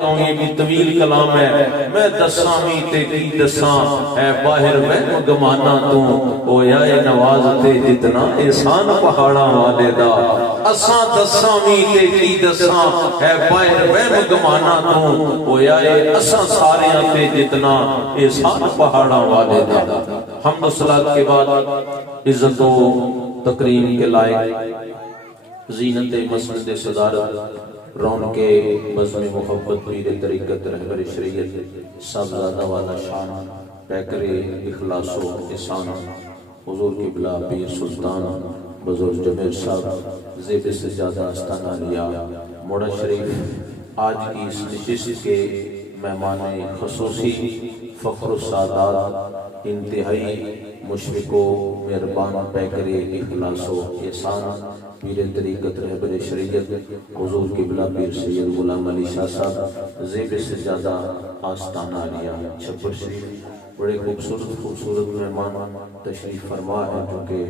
یہ بھی طویل کلام ہے میں دساں بھی تے کی دساں اے باہر میں گمانا تو ہویا اے نواز تے جتنا احسان پہاڑاں والے دا اساں دساں بھی تے کی دساں اے باہر میں گمانا تو ہویا اے اساں ساریاں تے جتنا احسان پہاڑاں والے دا حمد و صلاۃ کے بعد عزت و تکریم کے لائق زینت مسجد صدارت رون کے بزم محبت پیر طریقت رہبر شریعت صاحبزادہ والا شان پیکر اخلاص و احسان حضور قبلہ پیر سلطان بزرگ جمیل صاحب زیب سجادہ آستانہ لیا موڑا شریف آج کی اس نشست کے مہمان خصوصی فخر و سعادات انتہائی مشفق و مہربان پیکر اخلاص و احسان پیر طریقت رہبر شریعت حضور قبلہ پیر سید غلام علی شاہ صاحب زیب سجادہ آستانہ علیہ چھپر شریف بڑے خوبصورت مہمان تشریف فرما ہے جو کہ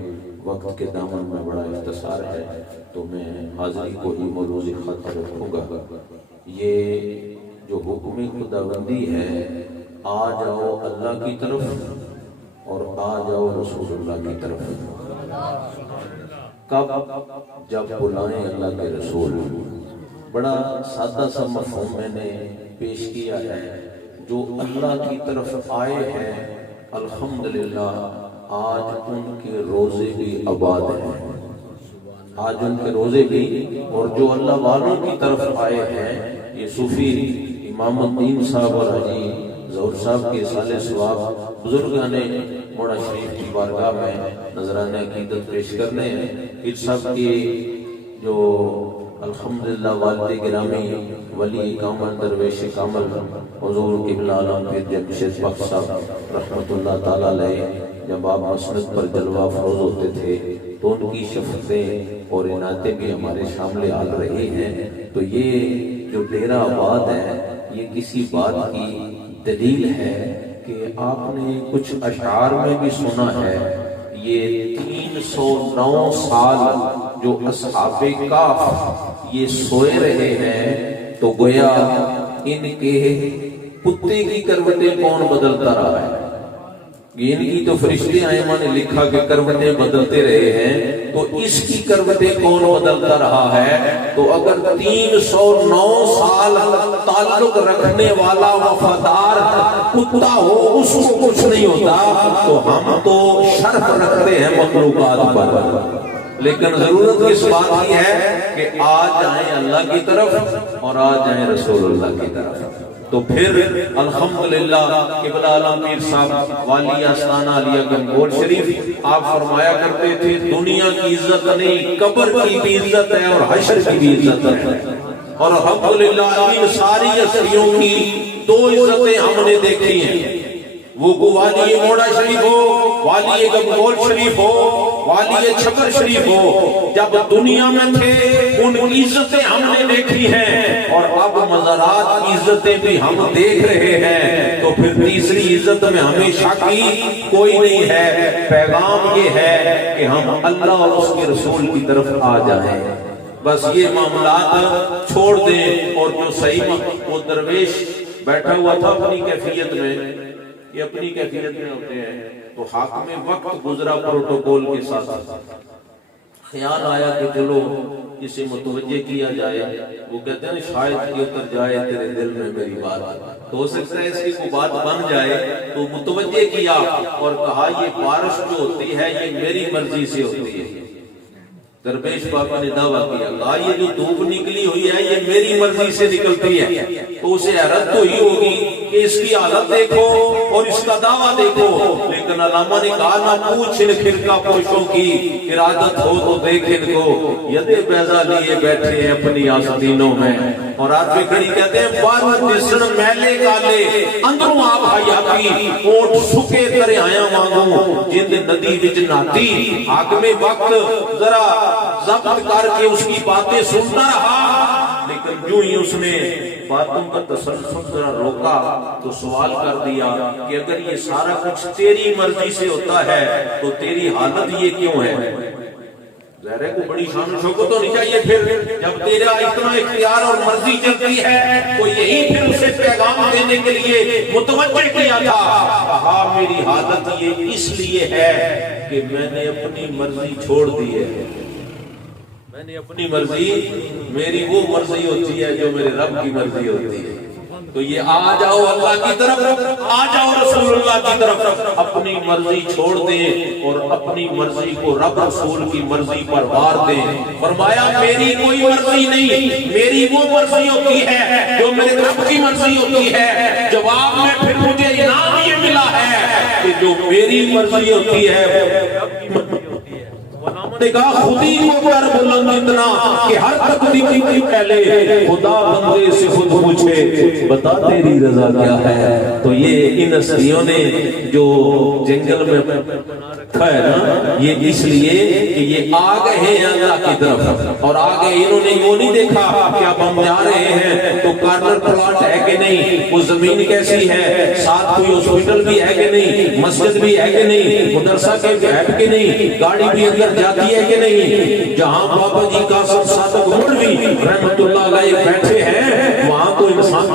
وقت کے دامن میں بڑا اختصار ہے تو میں حاضری کو ہی ملوز خط رکھوں گا۔ یہ جو حکم خداوندی ہے آ جاؤ اللہ کی طرف اور آ جاؤ رسول اللہ کی طرف، کب جب بلائیں اللہ کے رسول۔ بڑا سادہ سا مفہوم میں نے پیش کیا ہے، جو اللہ کی طرف آئے ہیں الحمدللہ آج ان کے روزے بھی آباد ہیں، آج ان کے روزے بھی، اور جو اللہ والوں کی طرف آئے ہیں یہ صوفی امام الدین صاحب اور حجی ظہور صاحب کے سال ثواب بزرگان موڑا شریف کی بارگاہ میں نذرانہ عقیدت پیش کرنے ہیں۔ اس سب کی جو الحمدللہ والد گرامی ولی کامل درویش کامل حضور قبلہ عالم پیر جمشید بخش صاحب رحمت اللہ تعالیٰ علیہ جب آپ مسند پر جلوہ افروز ہوتے تھے تو ان کی شفقتیں اور عنایتیں بھی ہمارے شامل آ رہی ہیں، تو یہ جو ڈیرہ آباد ہے یہ کسی بات کی دلیل ہے کہ آپ نے کچھ اشعار میں بھی سنا ہے، یہ 309 سال جو اصحاب کہف یہ سوئے رہے ہیں تو گویا ان کے کتے کی کروٹیں کون بدلتا رہا ہے؟ ان کی تو فرشتے آئمہ نے لکھا کہ کروٹیں بدلتے رہے ہیں، تو اس کی کروٹیں کون بدلتا رہا ہے؟ تو اگر 309 سال تعلق رکھنے والا وفادار کتا ہو اس کو کچھ نہیں ہوتا، تو ہم تو شرف رکھتے ہیں مخلوقات پر، لیکن ضرورت اس بات کی ہے کہ آ جائیں اللہ کی طرف اور آ جائیں رسول اللہ کی طرف۔ تو پھر الحمدللہ قبلہ عالم پیر صاحب والی آستانہ علیہ گنگول شریف آپ فرمایا کرتے تھے دنیا کی عزت نہیں قبر کی بھی عزت ہے اور حشر کی بھی عزت ہے، اور الحمدللہ ان ساری ہستیوں کی دو عزتیں ہم نے دیکھی ہیں، وہ والی موڑا شریف ہو، والی گنگول شریف ہو، والی چھپر شریف ہو، جب دنیا میں تھے ان کی عزتیں ہم نے دیکھی ہیں، اور اب مزارات کی عزتیں بھی ہم دیکھ رہے ہیں، تو پھر تیسری عزت میں ہمیشہ کی کوئی نہیں ہے۔ پیغام یہ ہے کہ ہم اللہ اور اس کے رسول کی طرف آ جائیں، بس یہ معاملات چھوڑ دیں، اور جو صحیح وہ درویش بیٹھا ہوا تھا اپنی کیفیت میں، یہ اپنی کیفیت میں ہوتے ہیں، تو حاکم وقت گزرا پروٹوکول کے ساتھ، خیال آیا کہ چلو اسے متوجہ کیا جائے، وہ کہتے ہیں شاید کہ اتر جائے تیرے دل میں میری بات، تو ہو سکتا ہے اس کی کوئی بات بن جائے، تو متوجہ کیا اور کہا یہ بارش جو ہوتی ہے یہ میری مرضی سے ہوتی ہے۔ درویش بابا نے دعویٰ کیا، کہا یہ جو دھوپ نکلی ہوئی ہے یہ میری مرضی سے نکلتی ہے، تو اسے حیرت تو ہی ہوگی کہ اس کی حالت دیکھو اور اس کا دعویٰ دیکھو، لیکن علامہ نے کہا نہ پوچھ ان فرقہ پوشوں کی، ارادت ہو تو دیکھ ان کو ید بیضا لیے بیٹھے ہیں اپنی آستینوں میں، اور آج بھی کھڑی کہتے ہیں بارو جسن میلے کالے اندروں آپ حیاتی اوٹ سکے ترے آیا مانگوں جند ندی وچ ناتی۔ حاکم وقت ذرا ضبط کر کے اس کی باتیں سنتا رہا، لیکن جو ہی اس نے باتوں کا تسلسل ذرا روکا تو سوال کر دیا کہ اگر یہ سارا کچھ تیری مرضی سے ہوتا ہے تو تیری حالت یہ کیوں ہے؟ ظاہر ہے کوئی بڑی شان و شوکت ہونی چاہیے پھر جب تیرا اتنا اختیار اور مرضی چلتی ہے تو یہی پھر اسے پیغام دینے کے لیے متوجہ کیا تھا. کہا میری حالت یہ اس لیے ہے کہ میں نے اپنی مرضی چھوڑ دی ہے. میں نے اپنی مرضی، میری وہ مرضی ہوتی ہے جو میرے رب کی مرضی ہوتی ہے. تو یہ آ جاؤ اللہ کی طرف، آ جاؤ رسول اللہ کی طرف، اپنی مرضی چھوڑ دیں اور اپنی مرضی کو رب رسول کی مرضی پر وار دیں. فرمایا میری کوئی مرضی نہیں، میری وہ مرضی ہوتی ہے جو میرے رب کی مرضی ہوتی ہے. جواب میں پھر مجھے انعام یہ ملا ہے کہ جو میری مرضی ہوتی ہے نے کہا خودی کو کر بلند اتنا کہ ہر تقدیر کی پہلے خدا بندے سے خود پوچھے بتا تیری رضا کیا ہے. تو یہ ان ہستیوں نے جو جنگل میں رکھا ہے نا، یہ اس لیے کہ یہ آ گئے ہیں اللہ کی طرف، اور آگے انہوں نے وہ نہیں دیکھا کہ اب ہم جا رہے ہیں تو کارنر پلاٹ ہے کہ نہیں، وہ زمین کیسی ہے، ساتھ کوئی ہاسپٹل بھی ہے کہ نہیں، مسجد بھی ہے کہ نہیں، مدرسہ کے ہے کہ نہیں، گاڑی بھی اندر جاتی ہے کہ نہیں. جہاں بابا جی قاسم صادق مولوی رحمت اللہ علیہ بیٹھے ہیں وہاں تو انسان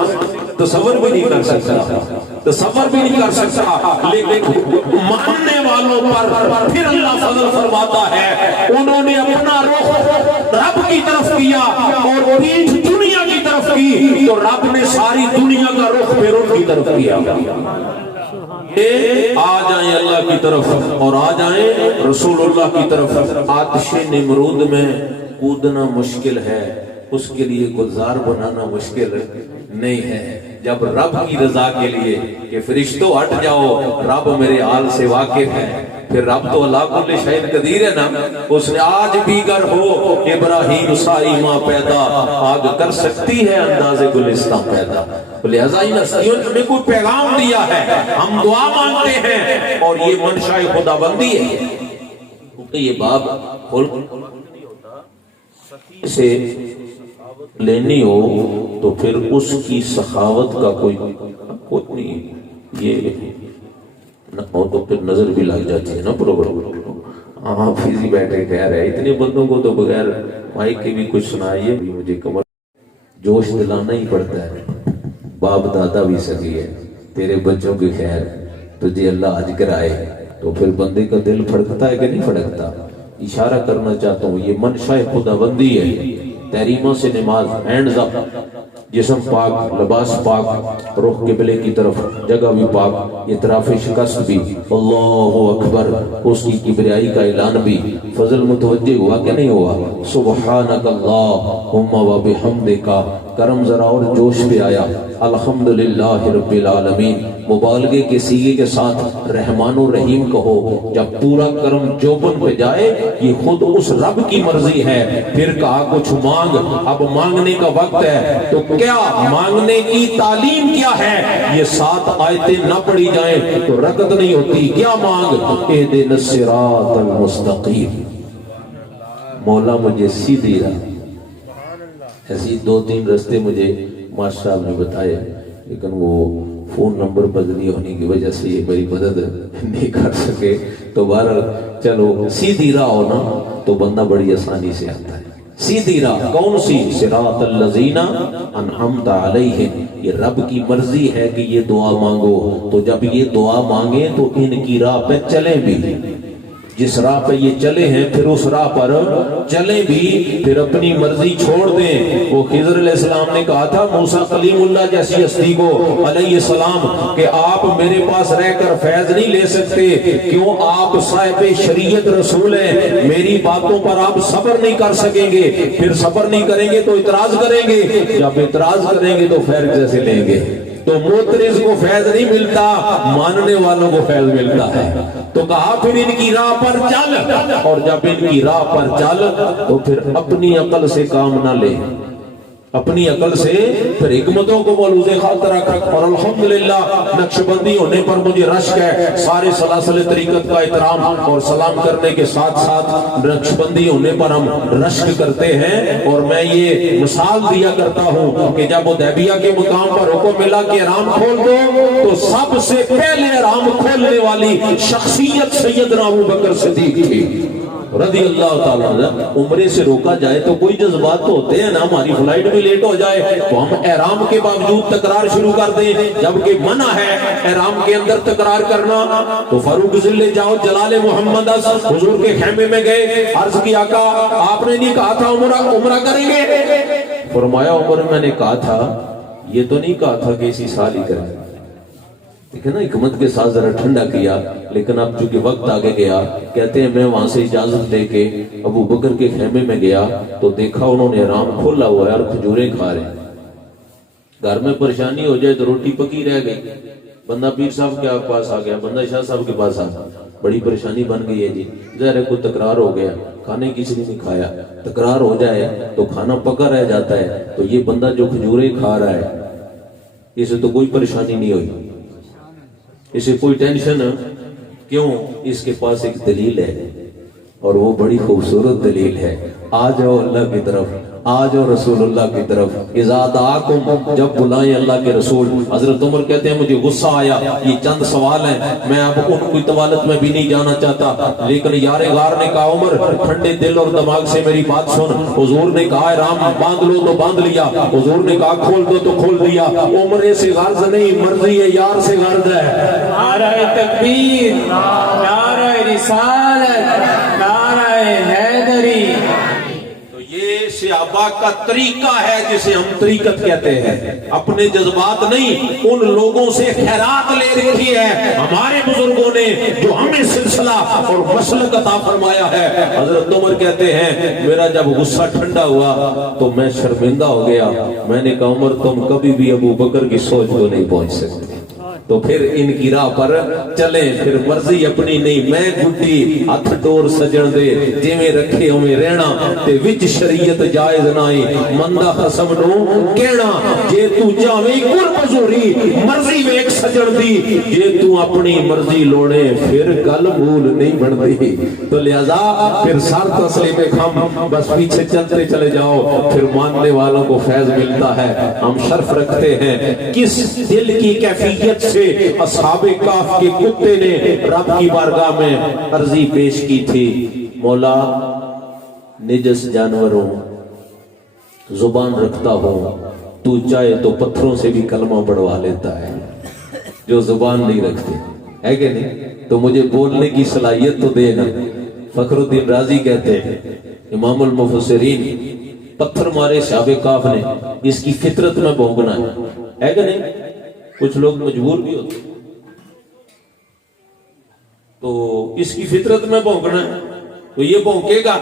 تصور بھی نہیں کر سکتا، تصور بھی نہیں کر سکتا. لیکن ماننے والوں پر پھر اللہ فضل فرماتا ہے انہوں نے اپنا رخ رب کی طرف کیا اور پیٹھ دنیا کی طرف کی تو رب نے ساری دنیا کا رخ پھر ان کی طرف کیا. آ جائیں اللہ کی طرف اور آ جائیں رسول اللہ کی طرف. آتش نمرود میں کودنا مشکل ہے، اس کے لیے گلزار بنانا مشکل نہیں ہے. جب رب کی رضا کے لیے کہ فرشتوں ہٹ جاؤ رب میرے حال سے واقف ہے، پھر رب تو اللہ کل شاہد قدیر ہے نا. اس نے آج بھی گر ہو ابراہیم ساری ماں پیدا، آگ کر سکتی ہے انداز گلستان پیدا. لہذا ان ہستیوں نے ہمیں کوئی پیغام دیا ہے، ہم دعا مانگتے ہیں اور یہ منشاء خدا بندی ہے. کیونکہ یہ باب سے لینی ہو تو پھر اس کی سخاوت کا کوئی نہیں، یہ نہ ہو تو پھر نظر بھی لگ جاتی ہے نا پروگرام. ہاں فیزی بیٹھے کہہ رہے اتنے بندوں کو تو بغیر مائک کے بھی کچھ سنائیے. مجھے کمر جوش دلانا ہی پڑتا ہے. باپ دادا بھی سکی ہے، تیرے بچوں کی خیر تجھے اللہ آج کرائے تو پھر بندے کا دل پھڑکتا ہے کہ نہیں پھڑکتا. اشارہ کرنا چاہتا ہوں یہ منشاء خدا بندی ہے. تحریموں سے نماز، ہینڈز اپ، جسم پاک، لباس پاک، رخ قبلے کی طرف، جگہ بھی پاک، اعتراف شکست بھی، اللہ اکبر، اس کی کبریائی کا اعلان بھی. فضل متوجہ ہوا کہ نہیں ہوا؟ سبحانک اللہم و بحمدک. کرم ذرا اور جوش پہ آیا. الحمدللہ رب العالمین. مبالغے کے سیغے کے ساتھ رحمان و رحیم کہو. جب پورا کرم جوبن پہ جائے یہ خود اس رب کی مرضی ہے. پھر کہا کچھ مانگ. اب مانگنے کا وقت ہے تو کیا مانگنے کی تعلیم کیا ہے؟ یہ 7 آیتیں نہ پڑھی جائیں تو رکعت نہیں ہوتی. کیا مانگ؟ اہدنا الصراط المستقیم. مولا مجھے سیدھی راہ. ایسی 2-3 رستے مجھے ماسٹر صاحب نے بتائے لیکن وہ فون نمبر بدلی ہونے کی وجہ سے یہ میری مدد نہیں کر سکے. تو بہرحال چلو سیدھی راہ ہونا تو بندہ بڑی آسانی سے آتا ہے. سیدھی راہ کون سی؟ صراط الذین انعمت علیہم. یہ رب کی مرضی ہے کہ یہ دعا مانگو. تو جب یہ دعا مانگیں تو ان کی راہ پہ چلیں بھی. جس راہ پہ یہ چلے ہیں پھر اس راہ پر چلیں بھی. پھر اپنی مرضی چھوڑ دیں. وہ خضر علیہ السلام نے کہا تھا موسیٰ کلیم اللہ جیسی ہستی کو علیہ السلام کہ آپ میرے پاس رہ کر فیض نہیں لے سکتے. کیوں؟ آپ صاحب شریعت رسول ہیں. میری باتوں پر آپ صبر نہیں کر سکیں گے. پھر صبر نہیں کریں گے تو اعتراض کریں گے. جب اعتراض کریں گے تو فیض کیسے لیں گے؟ تو معترض کو فیض نہیں ملتا، ماننے والوں کو فیض ملتا ہے. تو کہا پھر ان کی راہ پر چل. اور جب ان کی راہ پر چل تو پھر اپنی عقل سے کام نہ لے. اپنی عقل سے پھر حکمتوں کو ملوز خاطر رکھ. اور الحمدللہ نقشبندی ہونے پر مجھے رشک ہے. سارے سلاسل طریقت کا احترام اور سلام کرنے کے ساتھ ساتھ نقشبندی ہونے پر ہم رشک کرتے ہیں. اور میں یہ مثال دیا کرتا ہوں کہ جب حدیبیہ کے مقام پر حکم ملا کہ احرام کھول دو تو سب سے پہلے احرام کھولنے والی شخصیت سیدنا ابو بکر صدیق تھی. رضی اللہ تعالیٰ عنہ، عمرے سے روکا جائے تو کوئی جذبات تو ہوتے ہیں نا، ہماری فلائٹ بھی لیٹ ہو جائے تو ہم احرام کے باوجود تکرار شروع کر دیں، جبکہ منع ہے احرام کے اندر تکرار کرنا۔ تو فاروق ذلے جاؤ جلال محمد حضور کے خیمے میں گئے، عرض کی آقا آپ نے نہیں کہا تھا عمرہ کریں گے؟ فرمایا عمر میں نے کہا تھا، یہ تو نہیں کہا تھا کہ اسی سال ہی کریں۔ دیکھیں نا حکمت کے ساتھ ذرا ٹھنڈا کیا، لیکن اب چونکہ وقت آگے گیا، کہتے ہیں میں وہاں سے اجازت لے کے ابو بکر کے خیمے میں گیا تو دیکھا انہوں نے احرام کھولا ہوا ہے اور کھجوریں کھا رہے ہیں۔ گھر میں پریشانی ہو جائے تو روٹی پکی رہ گئی، بندہ پیر صاحب کے پاس آ گیا، بندہ شاہ صاحب کے پاس آ گیا، بڑی پریشانی بن گئی ہے جی، ظاہر ہے کوئی تکرار ہو گیا، کھانے کسی نے نہیں کھایا، تکرار ہو جائے تو کھانا پکا رہ جاتا ہے، تو یہ بندہ جو کھجوریں کھا رہا ہے اسے تو کوئی پریشانی نہیں ہوئی، اسے کوئی ٹینشن، کیوں؟ اس کے پاس ایک دلیل ہے اور وہ بڑی خوبصورت دلیل ہے۔ آ جاؤ اللہ کی طرف، آ جاؤ رسول اللہ کی طرف، اذا دعاکم، جب بلائیں اللہ کے رسول۔ حضرت عمر کہتے ہیں مجھے غصہ آیا، یہ چند سوال ہیں، میں اب ان کی طوالت میں بھی نہیں جانا چاہتا، لیکن یار غار نے کہا عمر ٹھنڈے دل اور دماغ سے میری بات سن۔ حضور نے کہا احرام باندھ لو تو باندھ لیا، حضور نے کہا کھول دو تو کھول دیا۔ عمر سے غرض نہیں، مرضی ہے یار سے غرض ہے۔ نعرہ تکبیر، نعرہ رسالت، نعرہ حیدری۔ یہ صحابہ کا طریقہ ہے جسے ہم طریقت کہتے ہیں، اپنے جذبات نہیں، ان لوگوں سے خیرات لے رکھی ہے ہمارے بزرگوں نے جو ہمیں سلسلہ اور مسلک عطا فرمایا ہے۔ حضرت عمر کہتے ہیں میرا جب غصہ ٹھنڈا ہوا تو میں شرمندہ ہو گیا، میں نے کہا عمر تم کبھی بھی ابو بکر کی سوچ کو نہیں پہنچ سکتے، تو پھر ان کی راہ پر چلیں، پھر مرضی اپنی نہیں، میں گھٹی ہاتھ ڈور سجن دے جویں رکھے ہوئے رہنا تے وچ شریعت جائز نائی، مندہ خصم نو کہنا جے تو چاہویں قرب زوری مرضی ویک سجن دی، جے تو اپنی مرضی لوڑے پھر گل مول نہیں بڑھتی۔ تو لہذا پھر سر تسلیم خم، بس پیچھے چلتے چلے جاؤ، پھر ماننے والوں کو فیض ملتا ہے۔ ہم شرف رکھتے ہیں کس دل کی کیفیت سے اصحاب کہف کے کتے نے رب کی بارگاہ میں عرضی پیش کی تھی، مولا نجس جانوروں زبان رکھتا ہوں، تو چاہے تو پتھروں سے بھی کلمہ پڑھوا لیتا ہے، جو زبان نہیں رکھتے ہے کہ نہیں، تو مجھے بولنے کی صلاحیت تو دے گا۔ فخر الدین رازی کہتے ہیں امام المفسرین، پتھر مارے صحاب کہف نے، اس کی فطرت میں بھونکنا ہے کہ نہیں؟ کچھ لوگ مجبور بھی ہوتے تو اس کی فطرت میں بھونکنا ہے، تو یہ بھونکے گا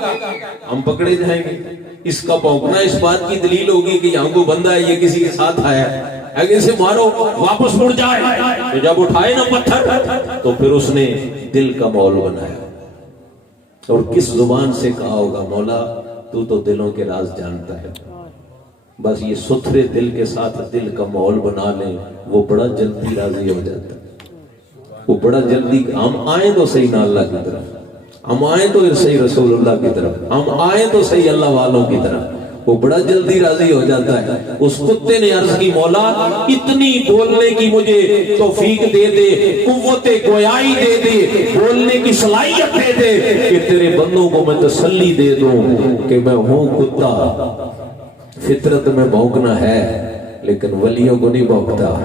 ہم پکڑے جائیں گے۔ اس کا بھونکنا اس بات کی دلیل ہوگی کہ یہاں کو بندہ ہے، یہ کسی کے ساتھ آیا ہے، اگر اسے مارو واپس مڑ جائے، تو جب اٹھائے نا پتھر تو پھر اس نے دل کا مول بنایا، اور کس زبان سے کہا ہوگا مولا تو دلوں کے راز جانتا ہے۔ بس یہ ستھرے دل کے ساتھ دل کا ماحول بنا لیں، وہ بڑا جلدی راضی ہو جاتا ہے، وہ بڑا جلدی، ہم آئیں تو صحیح نہ اللہ کی طرف، ہم آئیں تو صحیح رسول اللہ کی طرف، ہم آئیں تو صحیح اللہ والوں کی طرف، وہ بڑا جلدی راضی ہو جاتا ہے۔ اس کتے نے عرض کی مولا اتنی بولنے کی مجھے توفیق دے دے، قوت گویائی دے دے، بولنے کی صلاحیت دے دے کہ تیرے بندوں کو میں تسلی دے دوں کہ میں ہوں کتا، فطرت میں بھونکنا ہے لیکن ولیوں کو نہیں بھونکتا،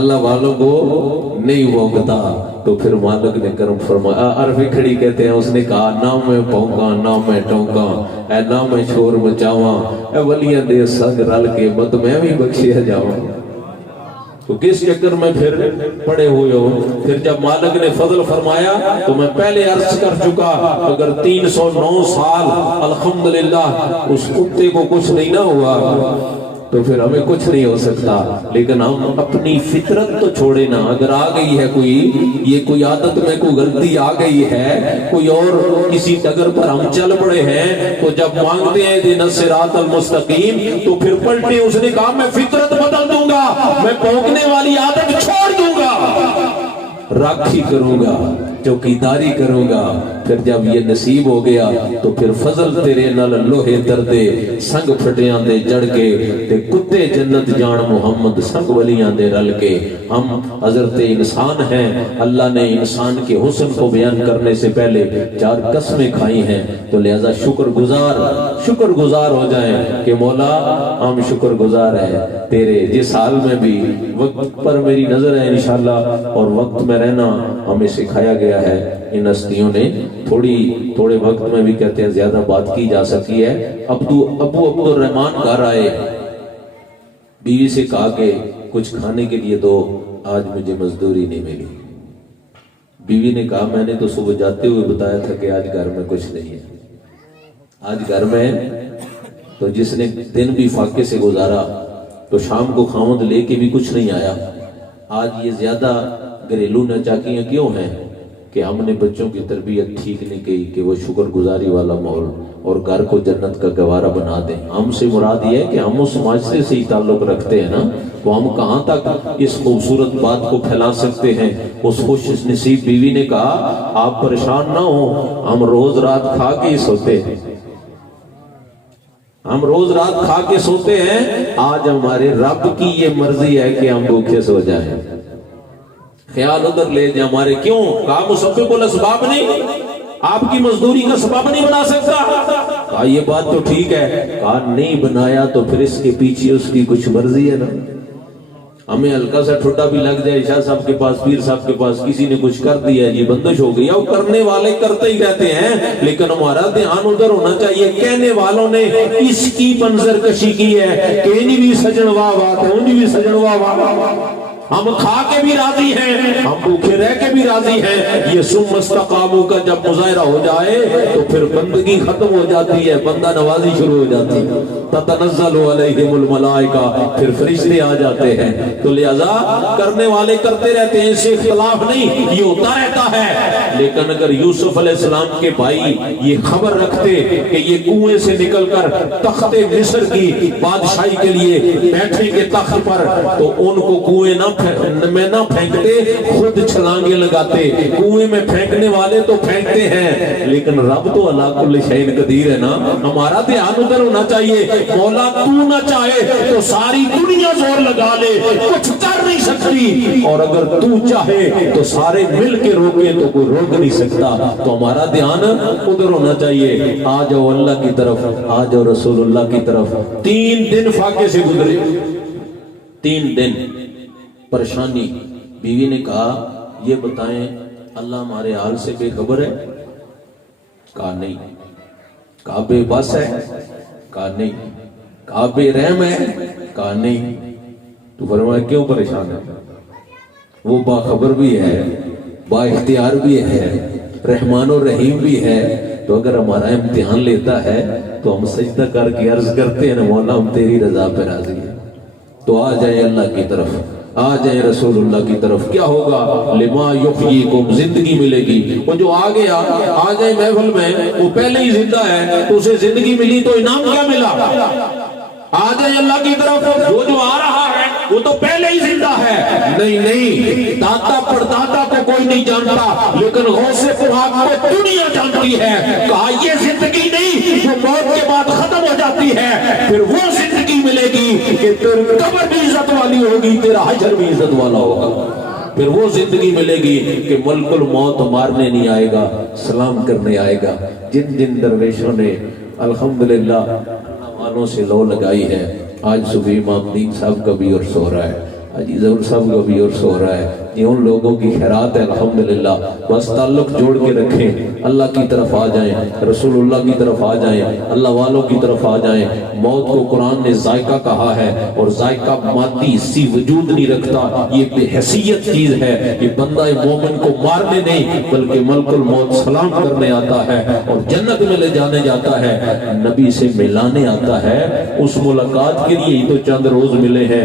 اللہ والوں کو نہیں بھونکتا۔ تو پھر مالک نے کرم فرمایا، عرفی کھڑی کہتے ہیں، اس نے کہا نہ میں بھونکاں نہ میں ٹونکاں، اے نہ میں شور مچاواں، اے ولیاں دے سنگ رل کے مت میں بھی بخشیا جاواں۔ تو کس چکر میں پھر پڑے ہوئے ہو؟ پھر جب مالک نے فضل فرمایا تو میں پہلے عرض کر چکا، اگر 309 سال الحمدللہ اس کتے کو کچھ نہیں نہ ہوا تو پھر ہمیں کچھ نہیں ہو سکتا، لیکن ہم اپنی فطرت تو چھوڑے نا۔ اگر آ گئی ہے کوئی عادت میں کوئی غلطی آ گئی ہے، کوئی اور کسی ڈگر پر ہم چل پڑے ہیں، تو جب مانگتے ہیں اہدنا الصراط المستقیم تو پھر پلٹے، اس نے کہا میں فطرت بدل دوں گا، میں بھونکنے والی عادت چھوڑ دوں گا۔ راکھی کروں گا چوکیداری کروں گا پھر جب یہ نصیب ہو گیا تو پھر فضل تیرے نال لوہے دردے سنگ پھٹیاں دے جڑ کے تے کتے جنت جان محمد سنگ ولیاں دے رل کے ہم حضرت انسان ہیں اللہ نے انسان کے حسن کو بیان کرنے سے پہلے 4 قسمیں کھائی ہیں تو لہذا شکر گزار ہو جائیں کہ مولا ہم شکر گزار ہیں تیرے جس حال میں بھی وقت پر میری نظر ہے انشاءاللہ اور وقت میں رہنا ہمیں سکھایا گیا ہے ان ہستیوں نے تھوڑے وقت میں بھی کہتے ہیں زیادہ بات کی جا سکی ہے ابو عبد الرحمان گھر آئے بیوی سے کہا کہ کچھ کھانے کے لیے دو آج مجھے مزدوری نہیں ملی بیوی نے کہا میں نے تو صبح جاتے ہوئے بتایا تھا کہ آج گھر میں کچھ نہیں ہے آج گھر میں تو جس نے دن بھی فاقے سے گزارا تو شام کو خامد لے کے بھی کچھ نہیں آیا آج یہ زیادہ گھریلو ناچاکیاں کیوں ہیں کہ ہم نے بچوں کی تربیت ٹھیک نہیں کی کہ وہ شکر گزاری والا ماحول اور گھر کو جنت کا گوارا بنا دیں ہم سے مراد یہ ہے کہ ہم اس معاشرے سے ہی تعلق رکھتے ہیں نا تو ہم کہاں تک اس خوبصورت بات کو پھیلا سکتے ہیں اس خوش نصیب بیوی نے کہا آپ پریشان نہ ہو ہم روز رات کھا کے ہی سوتے ہیں ہم روز رات کھا کے سوتے ہیں آج ہمارے رب کی یہ مرضی ہے کہ ہم بھوکے سو جائیں خیال ادھر لے جائیں ہمارے کیوں کہا مسبب الاسباب نہیں آپ کی مزدوری کا سبب نہیں بنا سکتا کہا یہ بات تو ٹھیک ہے کہا نہیں بنایا تو پھر اس کے پیچھے اس کی کچھ مرضی ہے نا ہمیں ہلکا سا ٹھٹا بھی لگ جائے شاہ صاحب کے پاس پیر صاحب کے پاس کسی نے کچھ کر دیا یہ بندش ہو گئی وہ کرنے والے کرتے ہی رہتے ہیں لیکن ہمارا دھیان ادھر ہونا چاہیے کہنے والوں نے اس کی منظر کشی کی ہے کہ انہی بھی سجن واہ واہ انہی بھی سجن واہ واہ ہم کھا کے بھی راضی ہیں ہم بھوکے رہ کے بھی راضی ہیں یہ ثم استقاموا کا جب مظاہرہ ہو جائے تو پھر بندگی ختم ہو جاتی ہے بندہ نوازی شروع ہو جاتی ہے تتنزل علیہم الملائکہ پھر فرشتے آ جاتے ہیں تو لہذا کرنے والے کرتے رہتے ہیں اس سے اختلاف نہیں یہ ہوتا رہتا ہے لیکن اگر یوسف علیہ السلام کے بھائی یہ خبر رکھتے کہ یہ کنویں سے نکل کر تخت مصر کی بادشاہی کے لیے بیٹھیں گے تخت پر تو ان کو کنویں میں نہ پھینکتے خود چھلانگے لگاتے کنویں میں پھینکنے والے تو پھینکتے ہیں لیکن رب تو علی کل شیء قدیر ہے نا ہمارا دھیان ادھر ہونا چاہیے مولا تو نہ چاہے تو ساری دنیا زور لگا لے کچھ کر نہیں سکتی اور اگر تو چاہے تو سارے مل کے روکے تو کوئی روک نہیں سکتا تو ہمارا دھیان ادھر ہونا چاہیے آ جاؤ اللہ کی طرف آ جاؤ رسول اللہ کی طرف 3 دن فاقے سے گزرے 3 دن پریشانی بیوی نے کہا یہ بتائیں اللہ ہمارے حال سے بے خبر ہے کہا نہیں کہا بے بس ہے کہا نہیں کہا بے رحم ہے کہا نہیں تو فرمایا کیوں پریشان ہے وہ باخبر بھی ہے با اختیار بھی ہے رحمان و رحیم بھی ہے تو اگر ہمارا امتحان لیتا ہے تو ہم سجدہ کر کے عرض کرتے ہیں مولا ہم تیری رضا پہ راضی ہیں تو آ جائے اللہ کی طرف آ جائے رسول اللہ کی طرف کیا ہوگا لما یحییکم زندگی ملے گی وہ جو آ گیا آ جائے محفل میں وہ پہلے ہی زندہ ہے تو اسے زندگی ملی تو انعام کیا ملا آ جائے اللہ کی طرف جو آ رہا ہے وہ تو پہلے ہی زندہ ہے نہیں داتا پرداتا کو کوئی نہیں جانتا لیکن غوث پاک کو دنیا جانتی ہے کہا یہ زندگی نہیں جو موت کے بعد ختم ہو جاتی ہے پھر وہ زندگی ملے گی کہ تیری قبر بھی عزت والی ہوگی تیرا حشر بھی عزت والا ہوگا پھر وہ زندگی ملے گی کہ ملک الموت مارنے نہیں آئے گا سلام کرنے آئے گا جن درویشوں نے الحمدللہ والوں سے لو لگائی ہے آج صبح امام دین صاحب کا بھی عرص ہو رہا ہے آج ظہور صاحب کا بھی عرص ہو رہا ہے یہ ان لوگوں کی خیرات ہے الحمدللہ بس تعلق جوڑ کے رکھیں اللہ کی طرف آ جائیں رسول اللہ کی طرف آ جائیں اللہ والوں کی طرف آ جائیں موت کو قرآن نے ذائقہ کہا ہے اور ذائقہ مادی حصی وجود نہیں رکھتا یہ بے حیثیت چیز ہے یہ بندہ مومن کو مارنے نہیں بلکہ ملک الموت سلام کرنے آتا ہے اور جنت میں لے جانے جاتا ہے نبی سے ملانے آتا ہے اس ملاقات کے لیے ہی تو چند روز ملے ہیں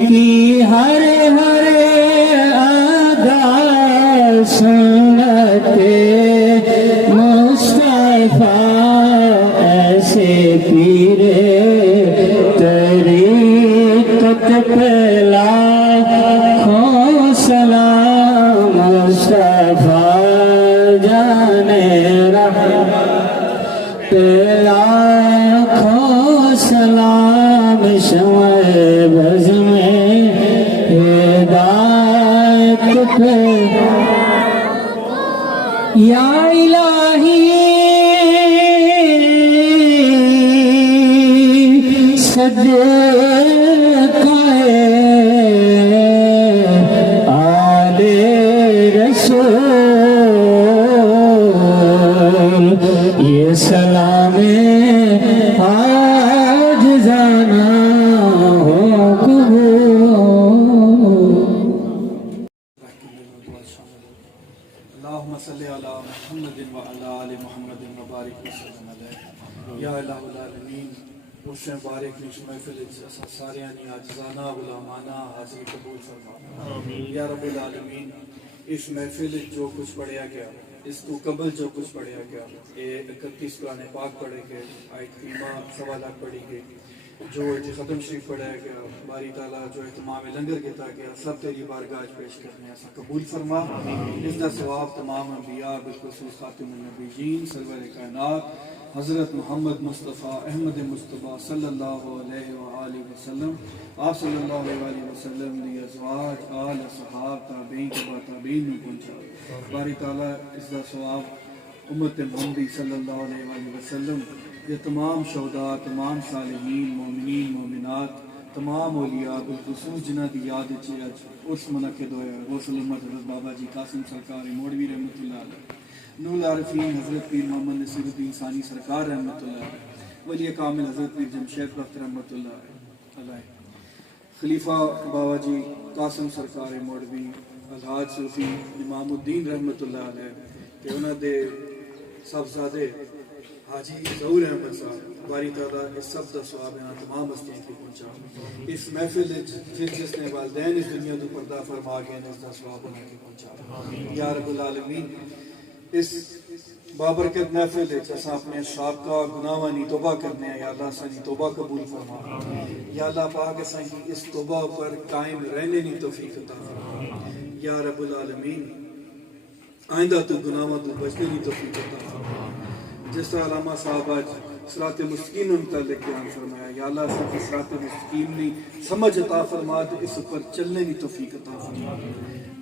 کی ہر ہر ادا سنت مصطفیٰ ایسے پیر طریقت پہلا کھو سلام مصطفیٰ جانے پہلا کھو سلام شمع بز میں ہدایت پہ یا الہی صدقہ آل رسول یہ سلام آج جانا ہو اللہم صلی علی محمد وعلی آل محمد وبارک وسلم علیہ یا الہ العالمین روشن بارک نیش محفل ساریانی عاجزانہ غلامانہ حاضری قبول فرما یا رب العالمین اس محفل جو کچھ پڑھیا گیا اس کو قبل جو کچھ پڑھیا گیا یہ 31 قرآن پاک پڑھے گئے آیت کریمہ سوا لاکھ پڑھی گئی جو ختم شریف پڑھایا گیا باری تعالیٰ جو اہتمام لنگر کیتا گیا سب تیری بارگاہ پیش کرنے ایسا قبول فرما اس کا ثواب تمام انبیاء بالخصوص خاتم النبیین سرور کائنات حضرت محمد مصطفیٰ احمد مصطفیٰ صلی اللہ علیہ وآلہ وسلم آپ صلی اللہ علیہ وسلم نے ازواج آل صحاب تابعین تبع تابعین میں پہنچا باری تعالیٰ اس کا ثواب امت محمدی صلی اللہ علیہ وآلہ وسلم یہ تمام شہداء تمام صالحین مومنین مومنات تمام اولیاء بالخصوص جنہ دی یاد اچھی اج عرس منعقد ہویا غوث الامت حضرت بابا جی قاسم سرکار موڑوی رحمۃ اللہ علیہ نور العارفین حضرت پیر محمد نصیر الدین ثانی سرکار رحمۃ اللہ علیہ ولی کامل حضرت پیر جمشید بخت رحمۃ اللہ علیہ خلیفہ بابا جی قاسم سرکار موڑوی الحاج صوفی امام الدین رحمۃ اللہ علیہ کہ انہوں دے صاحبزادے حاجی ظہور احمد صاحب باری تعالیٰ اس سب کا ثواب یہاں تمام ہستیاں کی پہنچا اس محفل پھر جس نے والدین اس دنیا تو پردہ فرما گئے اس کا ثواب انہوں کی پہنچا یا رب العالمین اس بابرکت محفل جیسا اپنے سابقہ گناہانی توبہ کرنے ہیں یا اللہ سانی توبہ قبول فرما یا اللہ پاک سانی اس توبہ پر قائم رہنے نہیں توفیق عطا فرما یا رب العالمین آئندہ تو گناہوں تو بچنے نہیں توفیق عطا فرما جس طرح علامہ صاحب آج صراط مستقیم متعلق بیان فرمایا یا اللہ صرف صراط مستقیم نہیں سمجھ عطا فرما تو اس پر چلنے کی توفیق عطا فرما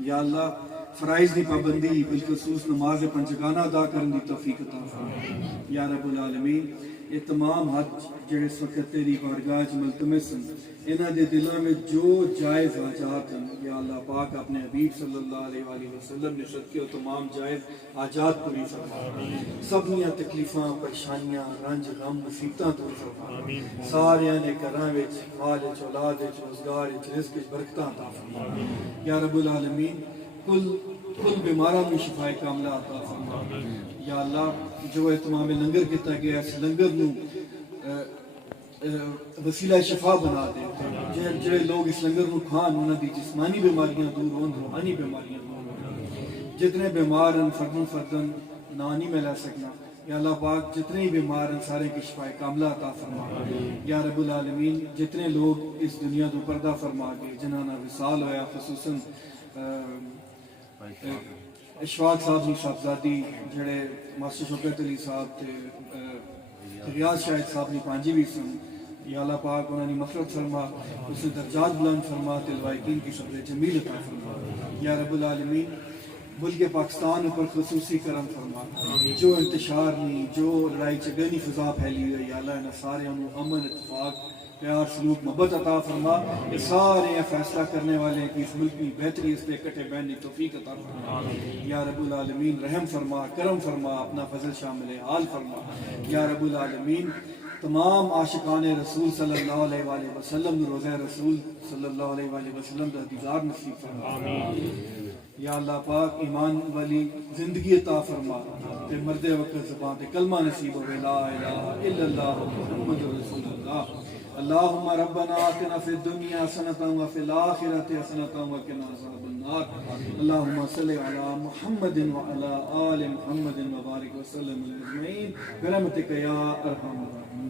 یا اللہ فرائض کی پابندی بالخصوص نماز پنجگانہ ادا کرنے کی توفیق عطا فرما یا رب العالمین یہ تمام حج جڑے اس وقت تیری بارگاہ ملتمس ہیں انہاں دے دلاں میں جو جائز حاجات ہیں یا اللہ پاک اپنے حبیب صلی اللہ علیہ وآلہ وسلم نے صدقے و تمام جائز حاجات پوری فرما سبنیاں تکلیفاں پریشانیاں رنج غم مصیبتاں دور فرما ساریاں نے گھراں وچ مال وچ اولاد وچ روزگار وچ رزق وچ برکتاں عطا فرما یا رب العالمین کل بیماروں میں شفا کاملہ عطا فرما یا اللہ جو اہتمام لنگر کیتا گیا اس لنگر نو وسیلہ شفا بنا دے جڑے لوگ اس لنگر نو کھان انہاں دی جسمانی بیماریاں دور ہون روحانی بیماریاں دور ہون جتنے بیمار ہیں فردن نہ نہیں ملا سکنا یا اللہ پاک جتنے بیمار ہیں سارے کی شفا کاملہ عطا فرما یا رب العالمین جتنے لوگ اس دنیا تو پردہ فرما گئے جنہاں نا وصال ہویا خصوصاً اشفاق صاحب کی صاحبزادی جڑے ماسٹر شوکت علی صاحب تے ریاض شاہد صاحب کی پانجی بھی سن یا اللہ پاک انہوں نے مغفرت فرما اس نے درجات بلند فرما تلوائقین کی صبر جمیل عطا فرما یا رب العالمین ملک پاکستان پر خصوصی کرم فرما جو انتشار نہیں جو لڑائی جھگڑی فضا پھیلی ہوئی یا اللہ نے سارے انہوں امن اتفاق پیار سلوک محبت عطا فرما یہ سارے فیصلہ کرنے والے کی اس ملک کی بہتری اس پہ کٹے بہنی توفیق عطا فرما یا رب العالمین رحم فرما کرم فرما اپنا فضل شامل حال فرما یا رب العالمین تمام عاشقان رسول صلی اللہ علیہ وآلہ وسلم روزہ رسول صلی اللہ علیہ وآلہ وسلم کا دیدار نصیب فرما یا اللہ پاک ایمان والی زندگی عطا فرما تے مردے وقت زبان تے کلمہ نصیب ہو لا الہ الا اللہ محمد رسول اللہ اللهم ربنا آتنا في الدنيا حسنة وفي الآخرة حسنة وقنا عذاب النار اللهم صل على محمد وعلى آل محمد وبارك وسلم أجمعين برحمتك يا أرحم الراحمين.